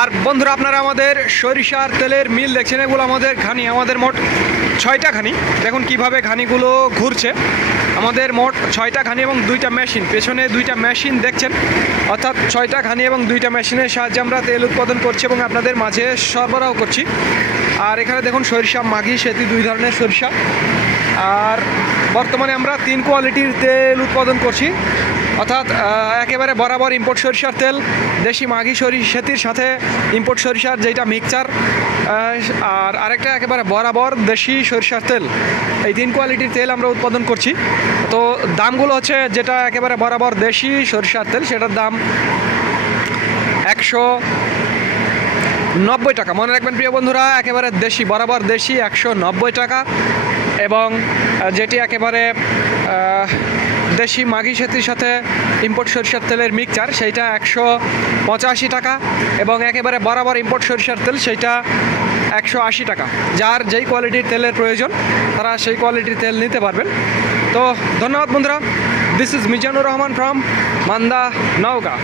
আর বন্ধুরা আপনারা আমাদের সরিষার তেলের মিল দেখছেন, এগুলো আমাদের ঘানি, আমাদের মোট 6টা ঘানি। দেখুন কিভাবে ঘানিগুলো ঘুরছে। আমাদের মোট 6টা ঘানি এবং 2টা মেশিন, পেছনে 2টা মেশিন দেখছেন, অর্থাৎ 6টা ঘানি এবং 2টা মেশিনের সাহায্যে আমরা তেল উৎপাদন করছি এবং আপনাদের মাঝে সরবরাহ করছি। আর এখানে দেখুন সরিষা মাঘি সেতি, 2 ধরনের সরিষা। আর বর্তমানে আমরা 3 কোয়ালিটির তেল উৎপাদন করছি, অর্থাৎ একেবারে বরাবর ইম্পোর্ট সরিষার তেল, দেশি মাঘি সেতির সাথে ইম্পোর্ট সরিষার যেটা মিক্সচার, আর আরেকটা একেবারে বরাবর দেশি সরিষার তেল। এই 3 কোয়ালিটির তেল আমরা উৎপাদন করছি। তো দামগুলো হচ্ছে, যেটা একেবারে বরাবর দেশি সরিষার তেল সেটার দাম 190 টাকা। মনে রাখবেন প্রিয় বন্ধুরা, একেবারে দেশি, বরাবর দেশি 190 টাকা। এবং যেটি একেবারে দেশি মাঘি সেতির সাথে ইম্পোর্ট সরিষার তেলের মিক্সচার, সেইটা 185 টাকা। এবং একেবারে বরাবর ইম্পোর্ট সরিষার তেল, সেইটা 180 টাকা। যার যেই কোয়ালিটির তেলের প্রয়োজন তারা সেই কোয়ালিটির তেল নিতে পারবেন। তো ধন্যবাদ বন্ধুরা। This is Mizanur Rahman from Manda, Naogaon.